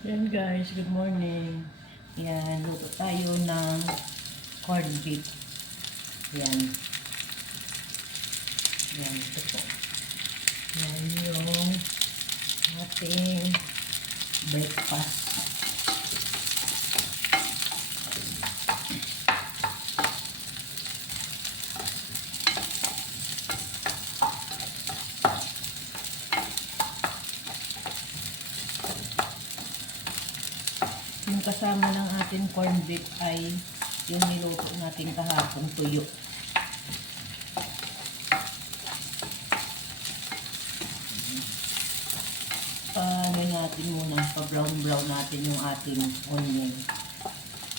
Yan guys, good morning. Yan, luto tayo ng corned beef. Yan. Yan, ito po. Yan yung ating breakfast. Yung kasama ng ating corned beef ay yung niluto natin kahapon tuyo. Ano natin muna, pa-brown natin yung ating onion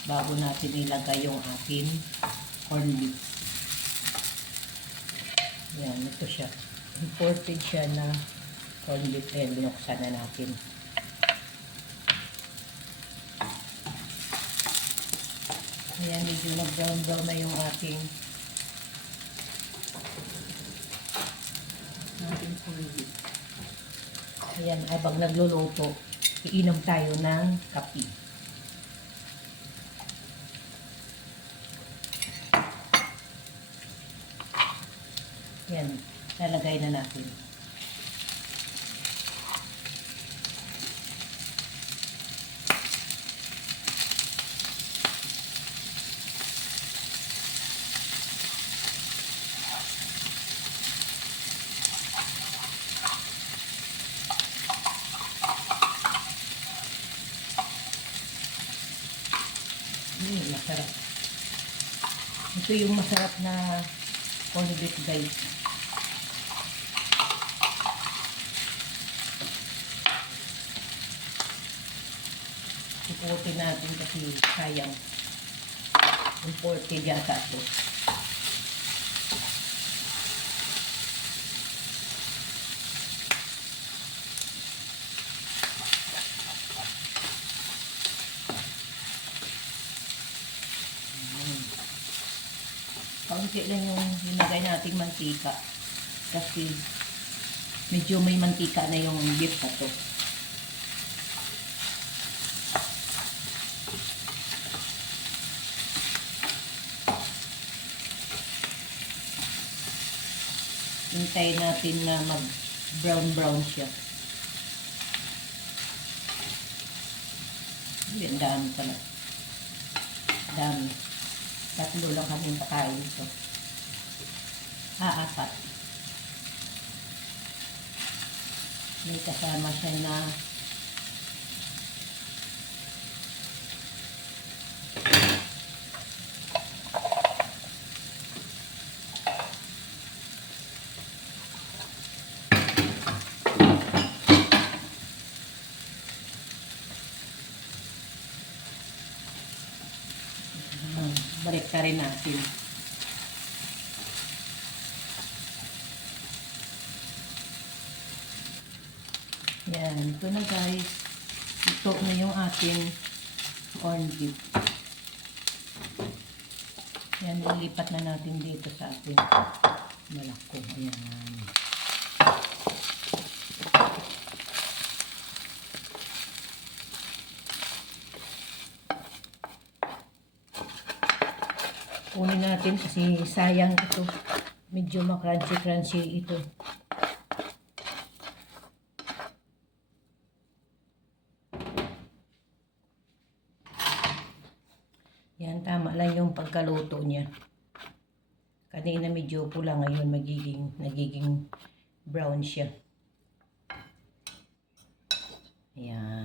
bago natin ilagay yung ating corned beef. Yan, ito siya. Imported siya na corned beef. Ayan, binuksan na natin. Ayan, medyo nag-brown na yung ating corned beef. Ayan, habang nagluluto, iinom tayo ng kape. Ayan, lalagay na natin. Masarap. Ito yung masarap na corned beef guys. Iputin natin kasi sayang. Imported yata ito. Kaunti lang yung linagay nating mantika kasi medyo may mantika na yung beef na to. Hintayin natin na mag brown siya. Ang dami pala. Dami. Tatlo lang kaming pakain ito. Apat. May kasama siya na balik ka rin natin. Yan, ito na guys. Ito na yung ating corned beef. Yan, ilipat na natin dito sa ating malakong. Ayan. Kunin natin kasi sayang ito. Medyo makrunchy ito. Yan, tama lang yung pagkaluto niya. Kanina medyo pula, ngayon nagiging brown siya. Ayan.